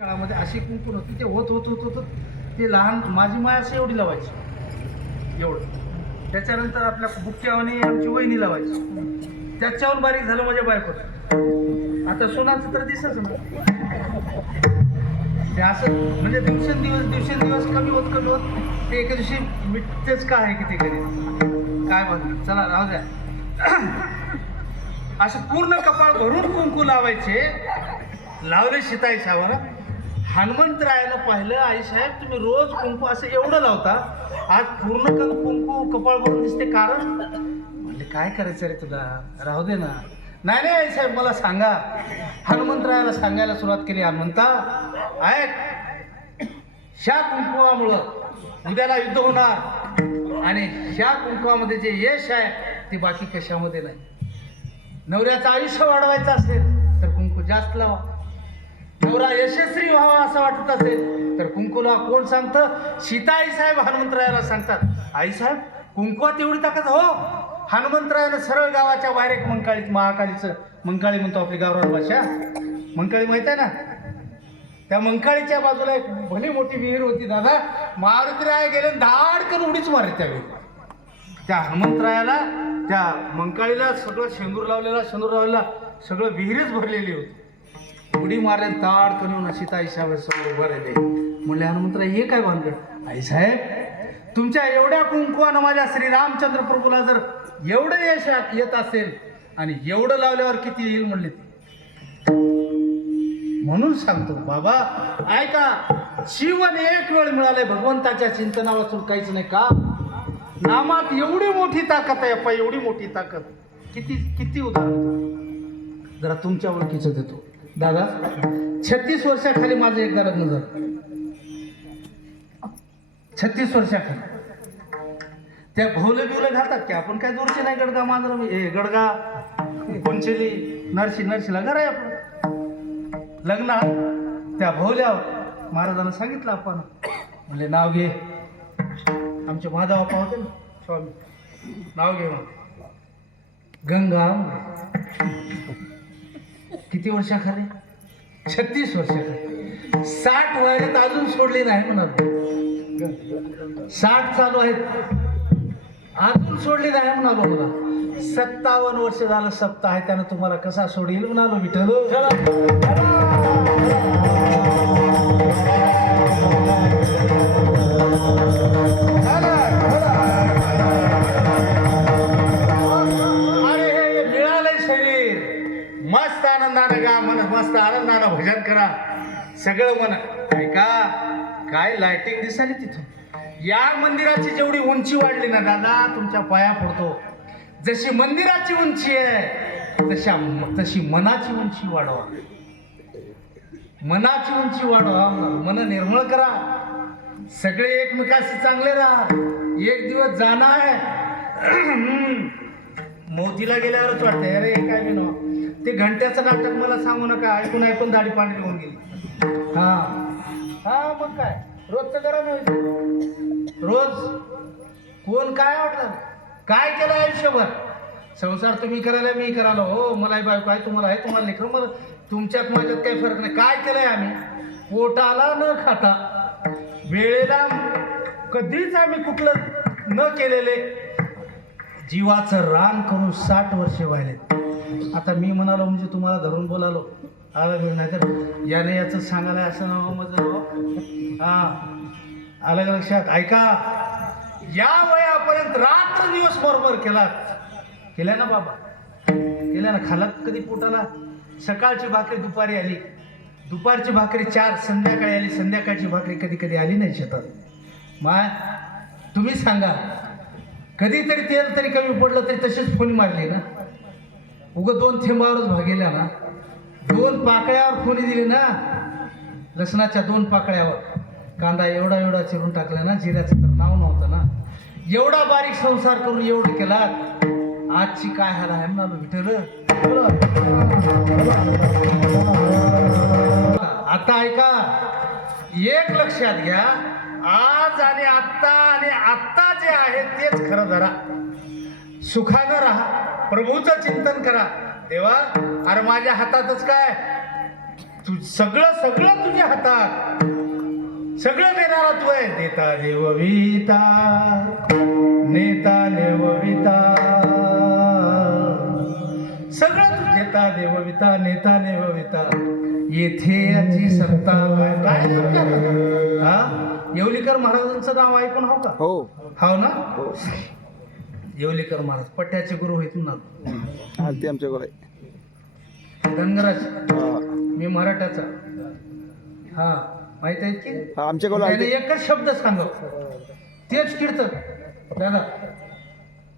काळामध्ये अशी कुंकून होती ते होत होत होत होत ते लहान माझी माय असं एवढी लावायची. एवढं. त्याच्यानंतर आपल्या बुक्क्यावाने आमची वहिनी लावायची. त्याच्यावर बारीक झालं माझ्या बायकोचं. आता सोनाचं तर दिसच ना ते असं म्हणजे दिवसेंदिवस दिवसेंदिवस कमी होत कमी होत ते एका दिवशी मिटतेच का आहे की ते कधी काय म्हणतो चला राहू द्या. असं पूर्ण कपाळ भरून कुंकू लावायचे. लावले शिताय साहेबाला हनुमंतरायानं पाहिलं आई साहेब तुम्ही रोज कुंकू असं एवढं लावता? आज पूर्ण कुंकू कपाळ भरून दिसते कारण? म्हणले काय करायचं रे तुला? राहू दे ना. नाही नाही आई साहेब मला सांगा. हनुमंतरायाला सांगायला सुरुवात केली. हनुमंता ऐक ह्या कुंकुवामुळं उद्याला युद्ध होणार. आणि ह्या कुंकुवामध्ये जे यश आहे ते बाकी कशामध्ये नाही. नवऱ्याचं आयुष्य वाढवायचं असेल तर कुंकू जास्त लावा. नवरा यशस्वी व्हावा असं वाटत असेल तर कुंकुला कोण सांगतं? सीता आई साहेब हनुमंतरायाला सांगतात. आई साहेब कुंकुवात एवढी ताकद हो. हनुमंतरायानं सरळ गावाच्या बाहेर एक मंकाळीत महाकालीचं मंकाळी म्हणतो आपली गावरान भाषा. मंकाळी माहीत आहे ना? त्या मंकाळीच्या बाजूला एक भली मोठी विहीर होती दादा. मारुतीराय गेले धाडकन उडीच मारे त्या त्या हनुमंतरायाला त्या मंकाळीला सगळं शेंदूर लावलेला शेंदूर लावलेला सगळं विहीरच भरलेली होती. उडी मारले ताड करून सीता आई साहेब उभं राहिले. म्हणले हनुमंतराय हे काय भानगड? आई साहेब तुमच्या एवढ्या कुंकुवानं माझ्या श्री रामचंद्र प्रभूला जर एवढं यश येत असेल आणि एवढं लावल्यावर किती येईल? म्हणले. म्हणून सांगतो बाबा ऐका जीवन एक वेळ मिळाले भगवंताच्या चिंतनावाचून काहीच नाही का? नामात एवढी मोठी ताकद आहे अप्पा एवढी मोठी ताकद. किती किती उदाहरण जरा तुमच्या ओळखीचं देतो. दादा छत्तीस वर्षाखाली माझं एकदा लग्न झालं छत्तीस वर्षाखाली. त्या भोवले बिवले घालतात की आपण काय दूरचे नाही गडगा मांजर हे गडगा कोणचेली नरशी नरशीला घर आहे आपण लग्न त्या भोवल्यावर महाराजांना सांगितलं आपण. म्हणले नाव घे. आमचे माधव बाप्पा होते ना स्वामी. नाव घे मग गंगा किती वर्षा खरे? छत्तीस वर्षाखाली साठ वयात अजून सोडली नाही म्हणाल साठ चालू आहेत. अजून सोडली नाही म्हणालो मला सत्तावन्न वर्ष झालं सप्ताह आहे त्यानं तुम्हाला कसा सोडील म्हणालो विठ्ठल सगळं मन ऐका काय लाइटिंग दिसाली तिथं? या मंदिराची जेवढी उंची वाढली ना दादा तुमच्या पाया पडतो. जशी मंदिराची उंची आहे तशा तशी मनाची उंची वाढवा. मनाची उंची वाढवा. मन निर्मळ करा. सगळे एकमेकाशी चांगले राहा. एक दिवस जाणार आहे. मोतीला गेल्यावरच वाटतंय. अरे काय मी ते घंट्याचं नाटक मला सांगू नका. ऐकून ऐकून दाढी पांढरी होऊन गेली. हा. हा मग काय? रोजचं गरम व्हायचं रोज? कोण काय वाटलं काय केलं आयुष्यभर? संसार तुम्ही करायला मी करायला. हो मला बायको आहे तुम्हाला आहे तुम्हाला लेकरं. मला तुमच्यात माझ्यात काही फरक नाही. काय केलंय आम्ही? पोटाला न खाता वेळेला कधीच आम्ही कुठलं न केलेले जीवाचं रान करून साठ वर्षे व्हायले आता मी म्हणालो म्हणजे तुम्हाला धरून बोलालो. आला वेळ नाही तर याने याचं सांगायला असं नाव माझं नाव हो. हा. आलं का लक्षात? ऐका. या वयापर्यंत रात्र दिवस बरोबर केलात. केल्या ना बाबा? केल्या ना? खालात कधी पोटाला? सकाळची भाकरी दुपारी आली. दुपारची भाकरी चार संध्याकाळी आली. संध्याकाळची भाकरी कधी कधी आली नाही शेतात. माय तुम्ही सांगा. कधीतरी तेल तरी कमी पडलं तरी तशीच फोन मारली ना? उगं दोन थेंबावरच भागेल्या ना? दोन पाकळ्यावर फोडी दिली ना लसणाच्या दोन पाकळ्यावर. कांदा एवढा एवढा चिरून टाकला ना जिऱ्याचं तर नाव नव्हतं ना. एवढा बारीक संसार करून एवढं केला आजची काय ह्याला आहे म्हणालो विठल आता ऐका एक लक्षात घ्या आज आणि आत्ता आणि आत्ता जे आहे तेच खरं धरा. सुखानं राहा प्रभूचं चिंतन करा. देवा अरे माझ्या हातातच काय? तू सगळं सगळं तुझ्या हातात. सगळं देणारा तू आहे. देता देवविता नेता देवविता सगळं तू देता देवविता नेता देवविता येथे याची सत्ता काय? हा? येवलीकर महाराजांचं नाव ऐकून हो का? हो. हाव ना? येवलीकर महाराज पट्ट्याचे गुरु आहेत ना ते आमच्याकडे धनगराज हा. मी मराठाचा. हा माहीत आहेत की? त्याने आहे एकच शब्द सांग. तेच कीर्तन. दादा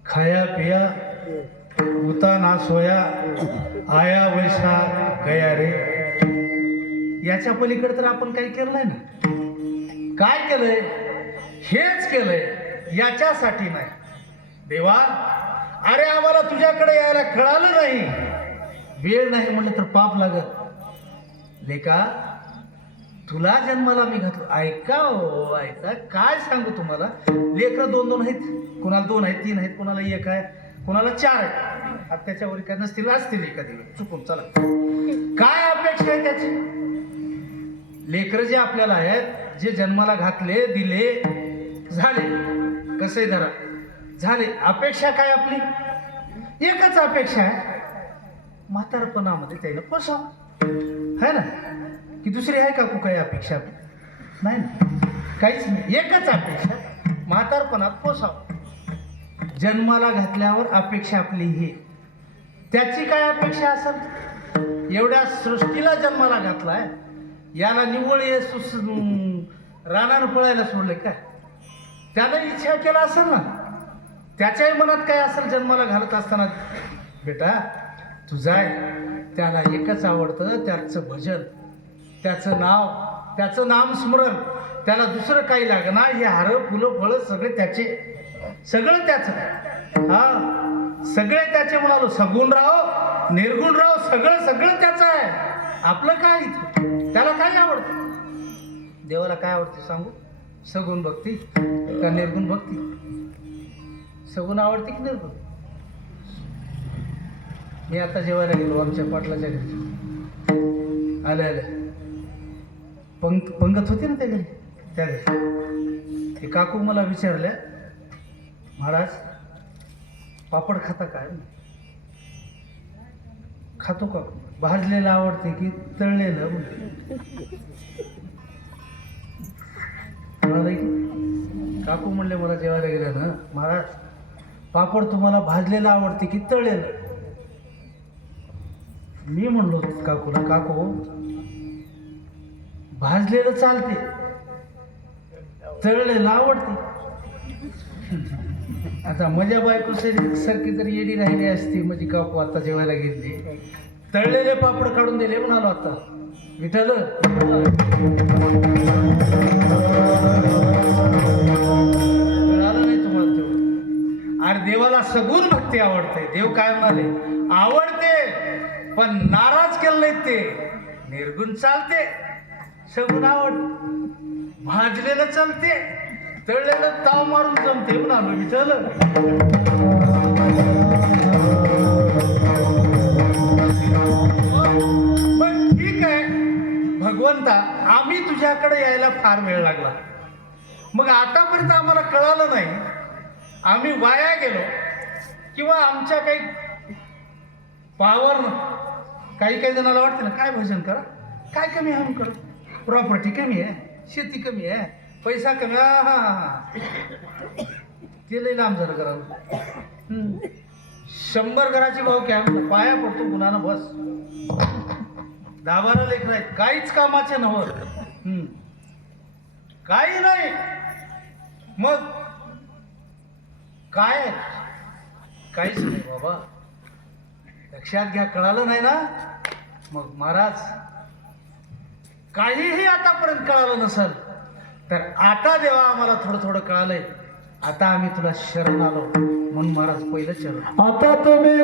खाया पिया उता ना सोया आया वैशा गया रे. याच्या पलीकडे तर आपण काही केलं नाही ना? काय केलंय? हेच केलंय. याच्यासाठी नाही. देवा अरे आम्हाला तुझ्याकडे यायला कळालं नाही. वेळ नाही म्हणलं तर पाप लागत लेका तुला जन्माला मी घातलो. ऐका हो ऐका काय सांगू तुम्हाला? लेकरं दोन दोन आहेत. कोणाला दोन आहेत तीन आहेत कोणाला एक आहे कोणाला चार आहेत. आता त्याच्यावर काय नसतील असतील एखादी वेळ. चुकून चला. काय अपेक्षा आहे त्याची? लेकरं जे आपल्याला आहेत जे जन्माला घातले दिले झाले कसे धरा झाले. अपेक्षा काय आपली? एकच अपेक्षा आहे. म्हातारपणामध्ये त्याला पोसाव. है ना? की दुसरी आहे का कु काही अपेक्षा? नाही ना? काहीच नाही. एकच अपेक्षा म्हातारपणात पोसाव. जन्माला घातल्यावर अपेक्षा आपली ही. त्याची काय अपेक्षा असेल? एवढ्या सृष्टीला जन्माला घातलाय. याला निव्वळ ये सुस रानानं पळायला सोडले काय त्याला इच्छा केला असेल ना? त्याच्याही मनात काय असेल जन्माला घालत असताना? बेटा तुझा आहे. त्याला एकच आवडतं त्याचं भजन त्याचं नाव त्याचं नाम स्मरण त्याला दुसरं काही लागणार हे हार फुलं फळं सगळे त्याचे. सगळं त्याचं. हा सगळे त्याचे म्हणालो. सगुण राहो निर्गुण राहो सगळं सगळं त्याचं आहे. आपलं काय त्याला काय आवडतं? देवाला काय आवडतं सांगू? सगुण भक्ती का निर्गुण भक्ती? सगुण आवडते की नाही मी आता जेवायला गेलो आमच्या पाटलाच्या घरी. आले आले. पंग पंगत होती ना त्या घरी? त्या घरी. ते काकू मला विचारल्या महाराज पापड खाता काय? खातो का? भाजलेलं आवडते की तळलेलं? म्हणाले काकू म्हणले मला जेवायला गेलं ना महाराज पापड तुम्हाला भाजलेलं आवडते की तळलेलं? मी म्हणलो काकूला काकू भाजलेलं चालते तळलेलं आवडते. आता माझ्या बायको सारखी जर येडी राहिली असती म्हणजे काकू आता जेवायला गेली. तळलेले पापड काढून दिले म्हणालो आता. विठ्ठल! देवाला सगुण भक्ती आवडते. देव काय म्हणाले? आवडते पण नाराज केले ते. निर्गुण चालते सगुण आवड भाजलेलं चालते तळलेलं ताव मारून जमते म्हणालो विचारलं पण ठीक आहे. भगवंता आम्ही तुझ्याकडे यायला फार वेळ लागला. मग आतापर्यंत आम्हाला कळालं नाही. आम्ही वाया गेलो. किंवा आमच्या काही पावर काही काही जणाला वाटतं ना काय भजन करा? काय कमी आहे कर प्रॉपर्टी कमी आहे शेती कमी आहे पैसा कमी हा हा हा ते लई लांब झालं करा शंभर घराची भाव घ्या म्हणलं. पाया पडतो गुन्हानं बस. दहा बारा लेकर आहेत. काहीच कामाचे नव्हत काही नाही. मग काय काहीच नाही बाबा. लक्षात घ्या कळालं नाही ना? मग महाराज काहीही आतापर्यंत कळालं नसल तर आता देवा आम्हाला थोडं थोडं कळालंय. आता आम्ही तुला शरण आलो. म्हणून महाराज पहिलं चरण. आता तुम्ही